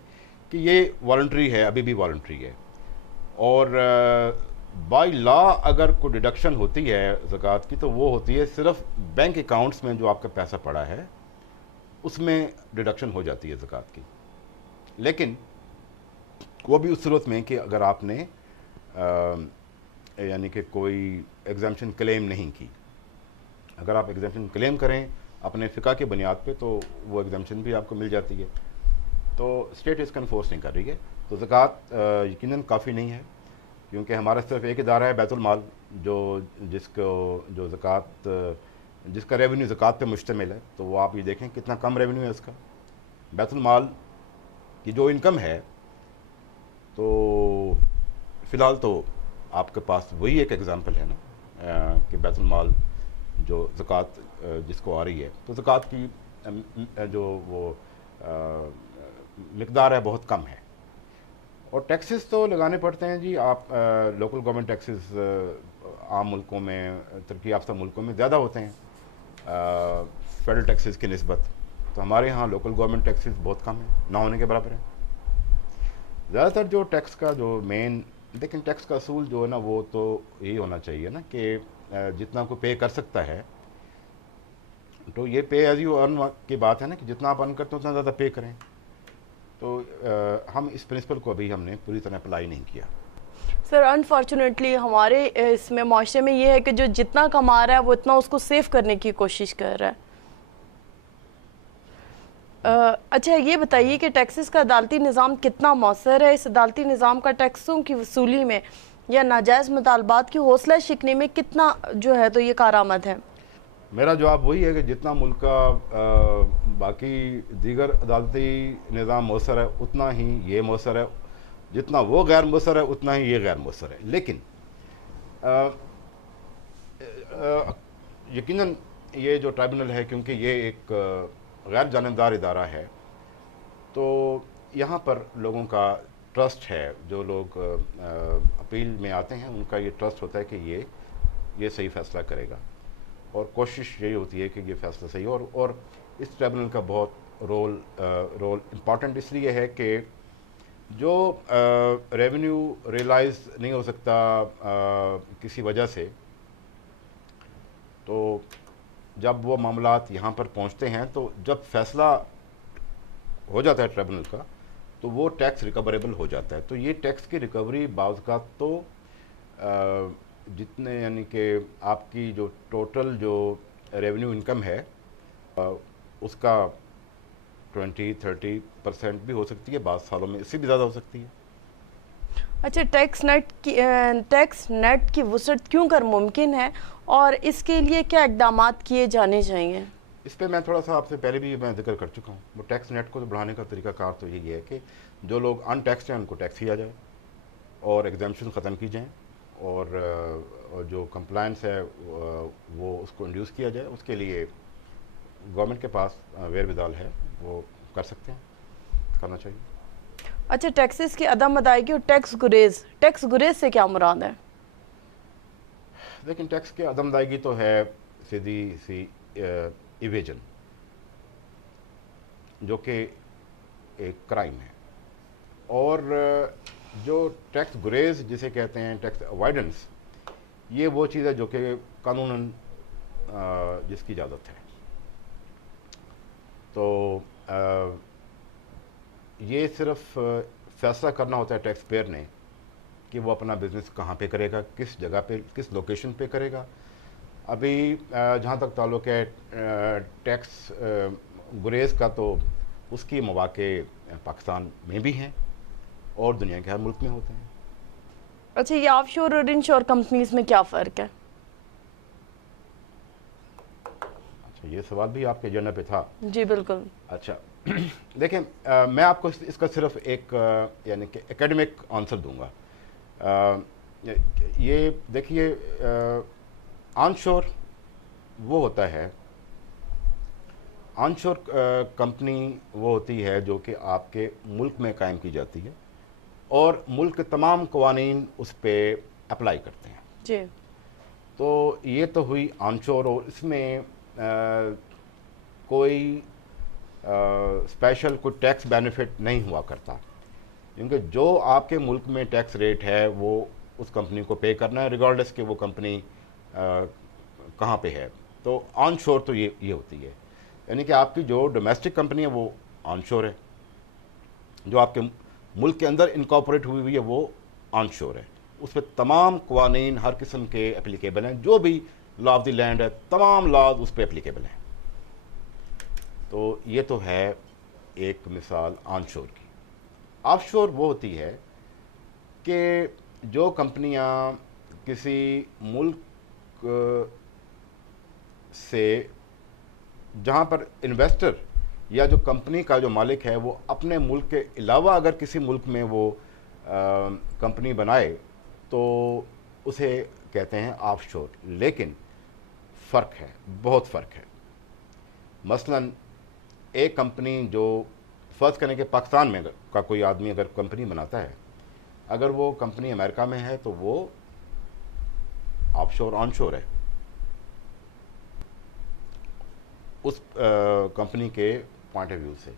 کہ یہ والنٹری ہے، ابھی بھی والنٹری ہے، اور بائی لا اگر کوئی ڈیڈکشن ہوتی ہے زکوٰۃ کی تو وہ ہوتی ہے صرف بینک اکاؤنٹس میں جو آپ کا پیسہ پڑا ہے اس میں ڈیڈکشن ہو جاتی ہے زکوٰۃ کی. لیکن وہ بھی اس صورت میں کہ اگر آپ نے یعنی کہ کوئی ایگزامشن کلیم نہیں کی. اگر آپ ایگزامشن کلیم کریں اپنے فقہ کی بنیاد پہ تو وہ ایگزامشن بھی آپ کو مل جاتی ہے. تو اسٹیٹ اس کا انفورس نہیں کر رہی ہے. تو زکوٰۃ یقیناً کافی نہیں ہے، کیونکہ ہمارا صرف ایک ادارہ ہے بیت المال جو زکوٰۃ جس کا ریونیو زکوٰۃ پہ مشتمل ہے. تو وہ آپ یہ دیکھیں کتنا کم ریونیو ہے اس کا. بیت المال کی جو انکم ہے تو فی الحال تو آپ کے پاس وہی ایک ایگزامپل ہے نا کہ بیت المال جو زکوٰۃ جس کو آ رہی ہے تو زکوٰۃ کی جو وہ مقدار ہے بہت کم ہے. اور ٹیکسز تو لگانے پڑتے ہیں جی. آپ لوکل گورنمنٹ ٹیکسز عام ملکوں میں، ترقی یافتہ ملکوں میں زیادہ ہوتے ہیں فیڈرل ٹیکسز کی نسبت. تو ہمارے ہاں لوکل گورنمنٹ ٹیکسز بہت کم ہیں، نہ ہونے کے برابر ہیں. زیادہ تر جو ٹیکس کا جو مین، لیکن ٹیکس کا اصول جو ہے نا وہ تو یہی ہونا چاہیے نا کہ جتنا کو پے کر سکتا ہے تو یہ پے ایز یو ارن کی بات ہے نا کہ جتنا آپ ارن کرتے ہیں اتنا زیادہ پے کریں. تو ہم اس پرنسپل کو ابھی ہم نے پوری طرح اپلائی نہیں کیا. سر انفارچونیٹلی ہمارے اس میں معاشرے میں یہ ہے کہ جو جتنا کما رہا ہے وہ اتنا اس کو سیو کرنے کی کوشش کر رہا ہے. اچھا یہ بتائیے کہ ٹیکسز کا عدالتی نظام کتنا مؤثر ہے؟ اس عدالتی نظام کا ٹیکسوں کی وصولی میں یا ناجائز مطالبات کی حوصلہ شکنی میں کتنا جو ہے تو یہ کارآمد ہے؟ میرا جواب وہی ہے کہ جتنا ملک کا باقی دیگر عدالتی نظام مؤثر ہے اتنا ہی یہ مؤثر ہے، جتنا وہ غیر مؤثر ہے اتنا ہی یہ غیر مؤثر ہے. لیکن یقیناً یہ جو ٹرائبونل ہے کیونکہ یہ ایک غیر جانبدار ادارہ ہے، تو یہاں پر لوگوں کا ٹرسٹ ہے. جو لوگ اپیل میں آتے ہیں ان کا یہ ٹرسٹ ہوتا ہے کہ یہ صحیح فیصلہ کرے گا، اور کوشش یہی ہوتی ہے کہ یہ فیصلہ صحیح ہو. اور اس ٹرائبونل کا بہت رول امپورٹنٹ اس لیے ہے کہ جو ریونیو ریلائز نہیں ہو سکتا کسی وجہ سے، تو جب وہ معاملات یہاں پر پہنچتے ہیں تو جب فیصلہ ہو جاتا ہے ٹرائبونل کا تو وہ ٹیکس ریکوریبل ہو جاتا ہے. تو یہ ٹیکس کی ریکوری بعض کا تو جتنے یعنی کہ آپ کی جو ٹوٹل جو ریونیو انکم ہے اس کا 20-30% بھی ہو سکتی ہے، بعض سالوں میں اس سے بھی زیادہ ہو سکتی ہے. اچھا، ٹیکس نیٹ کی وسعت کیوں کر ممکن ہے اور اس کے لیے کیا اقدامات کیے جانے چاہیے؟ اس پہ میں تھوڑا سا آپ سے پہلے بھی میں ذکر کر چکا ہوں. وہ ٹیکس نیٹ کو بڑھانے کا طریقہ کار تو یہی ہے کہ جو لوگ ان ٹیکسڈ ہیں ان کو ٹیکس کیا جائے اور ایگزامپشن ختم کی جائیں، اور جو کمپلائنس ہے وہ اس کو انڈیوس کیا جائے. اس کے لیے گورنمنٹ کے پاس ویر ودال ہے، وہ کر سکتے ہیں، کرنا چاہیے. اچھا، ٹیکسز کی عدم ادائیگی اور ٹیکس گریز سے کیا مراد ہے؟ لیکن ٹیکس کی عدم ادائیگی تو ہے سیدھی سی ایویژن، جو کہ ایک کرائم ہے. اور جو ٹیکس گریز جسے کہتے ہیں، ٹیکس اوائڈنس، یہ وہ چیز ہے جو کہ قانوناً جس کی اجازت ہے. تو یہ صرف فیصلہ کرنا ہوتا ہے ٹیکس پیئر نے کہ وہ اپنا بزنس کہاں پہ کرے گا، کس جگہ پہ، کس لوکیشن پہ کرے گا. ابھی جہاں تک تعلق ہے ٹیکس گریز کا، تو اس کی مواقع پاکستان میں بھی ہیں اور دنیا کے ہر ملک میں ہوتے ہیں. اچھا، یہ آف شور اور ان شور کمپنیز میں کیا فرق ہے؟ اچھا، یہ سوال بھی آپ کے ایجنڈا پہ تھا؟ جی بالکل. اچھا دیکھیں، میں آپ کو اس کا صرف ایک یعنی کہ اکیڈمک آنسر دوں گا. یہ دیکھیے، آن شور وہ ہوتا ہے، آن شور کمپنی وہ ہوتی ہے جو کہ آپ کے ملک میں قائم کی جاتی ہے اور ملک کے تمام قوانین اس پہ اپلائی کرتے ہیں. جی. تو یہ تو ہوئی آن شور، اور اس میں کوئی اسپیشل کوئی ٹیکس بینیفٹ نہیں ہوا کرتا، کیونکہ جو آپ کے ملک میں ٹیکس ریٹ ہے وہ اس کمپنی کو پے کرنا ہے، ریگارڈلیس کہ وہ کمپنی کہاں پہ ہے. تو آن شور تو یہ ہوتی ہے، یعنی کہ آپ کی جو ڈومیسٹک کمپنی ہے وہ آن شور ہے، جو آپ کے ملک کے اندر انکارپوریٹ ہوئی ہے وہ آن شور ہے. اس پہ تمام قوانین ہر قسم کے اپلیکیبل ہیں، جو بھی لا آف دی لینڈ ہے تمام لاز اس پہ اپلیکیبل ہیں. تو یہ تو ہے ایک مثال آن شور کی. آف شور وہ ہوتی ہے کہ جو کمپنیاں کسی ملک سے، جہاں پر انویسٹر یا جو کمپنی کا جو مالک ہے وہ اپنے ملک کے علاوہ اگر کسی ملک میں وہ کمپنی بنائے تو اسے کہتے ہیں آف شور. لیکن فرق ہے، بہت فرق ہے. مثلاً ایک کمپنی جو فرض کریں کہ پاکستان میں کا کوئی آدمی اگر کمپنی بناتا ہے، اگر وہ کمپنی امریکہ میں ہے تو وہ آف شور آن شور ہے اس کمپنی کے پوائنٹ آف ویو سے.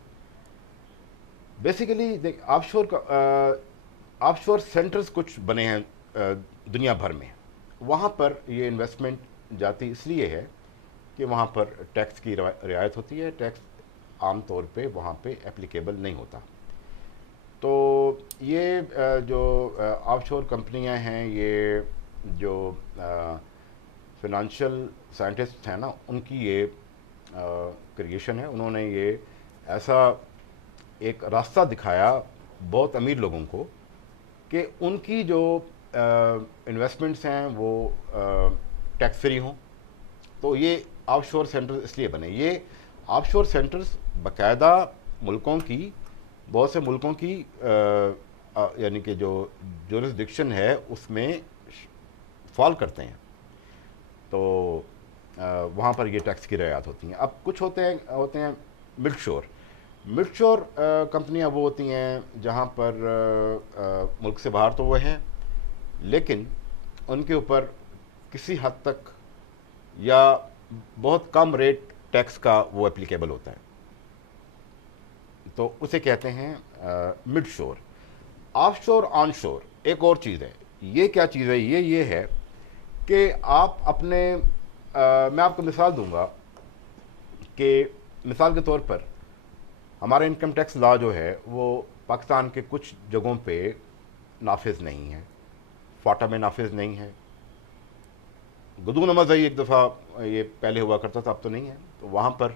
بیسیکلی آف شور سینٹرز کچھ بنے ہیں دنیا بھر میں. وہاں پر یہ انویسٹمنٹ جاتی اس لیے ہے کہ وہاں پر ٹیکس کی رعایت ہوتی ہے. ٹیکس عام طور پہ وہاں پہ اپلیکیبل نہیں ہوتا. تو یہ جو آف شور کمپنیاں ہیں، یہ جو فائنانشیل سائنٹسٹ ہیں نا، ان کی یہ کریشن ہے. انہوں نے یہ ایسا ایک راستہ دکھایا بہت امیر لوگوں کو کہ ان کی جو انویسٹمنٹس ہیں وہ ٹیکس فری ہوں. تو یہ آف شور سینٹرز اس لیے بنے. یہ آف شور سینٹرز باقاعدہ ملکوں کی, بہت سے ملکوں کی یعنی کہ جو جورسڈکشن ہے اس میں فال کرتے ہیں, تو وہاں پر یہ ٹیکس کی رعایت ہوتی ہیں. اب کچھ ہوتے ہیں مڈ شور. مڈ شور کمپنیاں وہ ہوتی ہیں جہاں پر ملک سے باہر تو وہ ہیں, لیکن ان کے اوپر کسی حد تک یا بہت کم ریٹ ٹیکس کا وہ اپلیکیبل ہوتا ہے, تو اسے کہتے ہیں مڈ شور. آف شور آن شور ایک اور چیز ہے. یہ کیا چیز ہے؟ یہ ہے کہ آپ اپنے میں آپ کو مثال دوں گا کہ مثال کے طور پر ہمارا انکم ٹیکس لا جو ہے وہ پاکستان کے کچھ جگہوں پہ نافذ نہیں ہے. فاٹا میں نافذ نہیں ہے. گدو نمازئی ایک دفعہ یہ پہلے ہوا کرتا تھا, اب تو نہیں ہے. تو وہاں پر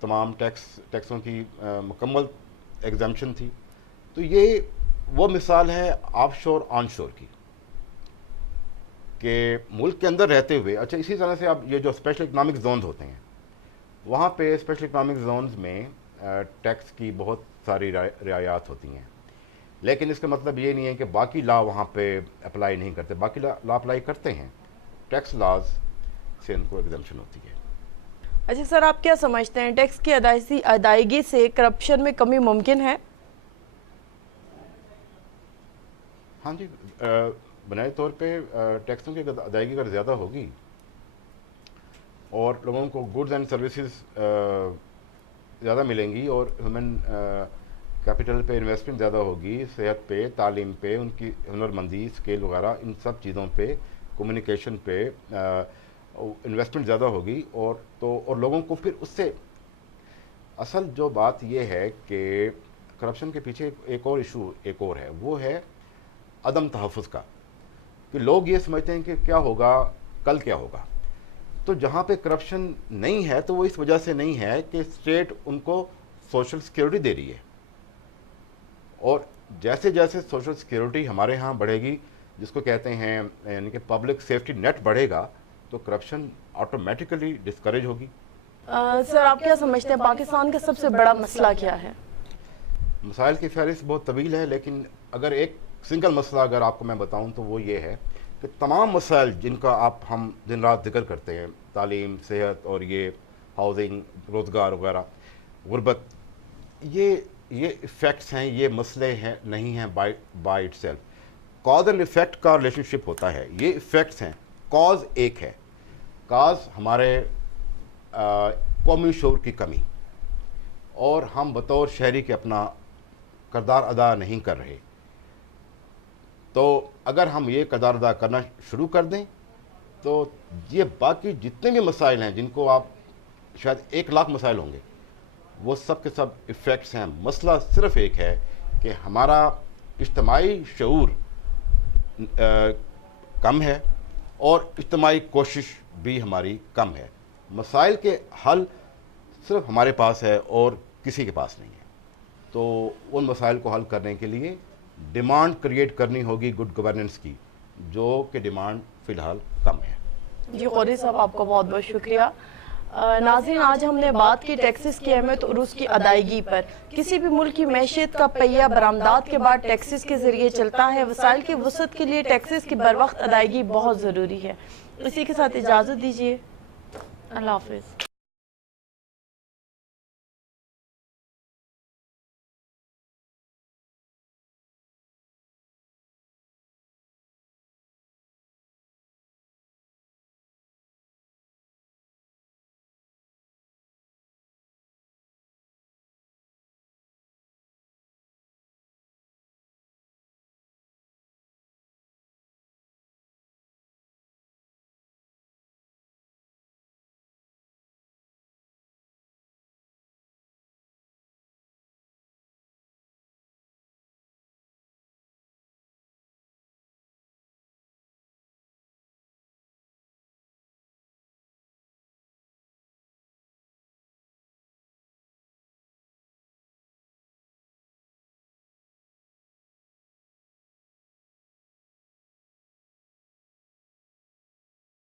تمام ٹیکسوں کی مکمل ایگزمپشن تھی. تو یہ وہ مثال ہے آف شور آن شور کی کہ ملک کے اندر رہتے ہوئے. اچھا, اسی طرح سے اب یہ جو اسپیشل اکنامک زونز ہوتے ہیں, وہاں پہ اسپیشل اکنامک زونز میں ٹیکس کی بہت ساری رعایات ہوتی ہیں, لیکن اس کا مطلب یہ نہیں ہے کہ باقی لا وہاں پہ اپلائی نہیں کرتے. باقی لا اپلائی کرتے ہیں, ٹیکس لاز سے ان کو ایگزمپشن ہوتی ہے. اچھا سر, آپ کیا سمجھتے ہیں ٹیکس کی ادائیگی سے کرپشن میں کمی ممکن ہے؟ ہاں جی, بنیادی طور پہ ٹیکسوں کی ادائیگی اگر زیادہ ہوگی اور لوگوں کو گڈز اینڈ سروسز زیادہ ملیں گی اور ہیومن کیپٹل پہ انویسٹمنٹ زیادہ ہوگی, صحت پہ, تعلیم پہ, ان کی ہنرمندی, اسکیل وغیرہ, ان سب چیزوں پہ, کمیونیکیشن پہ انویسٹمنٹ زیادہ ہوگی, اور لوگوں کو پھر اس سے اصل جو بات یہ ہے کہ کرپشن کے پیچھے ایک اور ایشو ایک اور ہے, وہ ہے عدم تحفظ کا, کہ لوگ یہ سمجھتے ہیں کہ کیا ہوگا, کل کیا ہوگا. تو جہاں پہ کرپشن نہیں ہے تو وہ اس وجہ سے نہیں ہے کہ اسٹیٹ ان کو سوشل سیکیورٹی دے رہی ہے, اور جیسے جیسے سوشل سیکیورٹی ہمارے ہاں بڑھے گی, جس کو کہتے ہیں یعنی کہ پبلک سیفٹی نیٹ بڑھے گا, تو کرپشن آٹومیٹیکلی ڈسکریج ہوگی. سر, آپ کیا سمجھتے ہیں پاکستان کا سب سے بڑا مسئلہ کیا ہے؟ مسائل کی فہرست بہت طویل ہے, لیکن اگر ایک سنگل مسئلہ اگر آپ کو میں بتاؤں تو وہ یہ ہے کہ تمام مسائل جن کا ہم دن رات ذکر کرتے ہیں, تعلیم, صحت اور یہ ہاؤسنگ, روزگار وغیرہ, غربت, یہ ایفیکٹس ہیں, یہ مسئلے ہیں نہیں ہیں by itself. Cause and effect کا ریلیشن شپ ہوتا ہے. یہ ایفیکٹس ہیں, کاز ایک ہے, کاز ہمارے قومی شعور کی کمی, اور ہم بطور شہری کے اپنا کردار ادا نہیں کر رہے. تو اگر ہم یہ کردار ادا کرنا شروع کر دیں تو یہ باقی جتنے بھی مسائل ہیں, جن کو آپ شاید 1,00,000 مسائل ہوں گے, وہ سب کے سب ایفیکٹس ہیں. مسئلہ صرف ایک ہے کہ ہمارا اجتماعی شعور کم ہے اور اجتماعی کوشش بھی ہماری کم ہے. مسائل کے حل صرف ہمارے پاس ہے اور کسی کے پاس نہیں ہے. تو ان مسائل کو حل کرنے کے لیے ڈیمانڈ کریٹ کرنی ہوگی گڈ گورننس کی, جو کہ ڈیمانڈ فی الحال کم ہے. جی قوری صاحب, آپ کا بہت بہت شکریہ. ناظرین, آج ہم نے بات کی ٹیکسز کی اہمیت اور اس کی ادائیگی پر. کسی بھی ملک کی معیشت کا پہیہ برآمدات کے بعد ٹیکسز کے ذریعے چلتا ہے. وسائل کی وسعت کے لیے ٹیکسز کی بروقت ادائیگی بہت ضروری ہے. اسی کے ساتھ اجازت دیجیے. اللہ حافظ.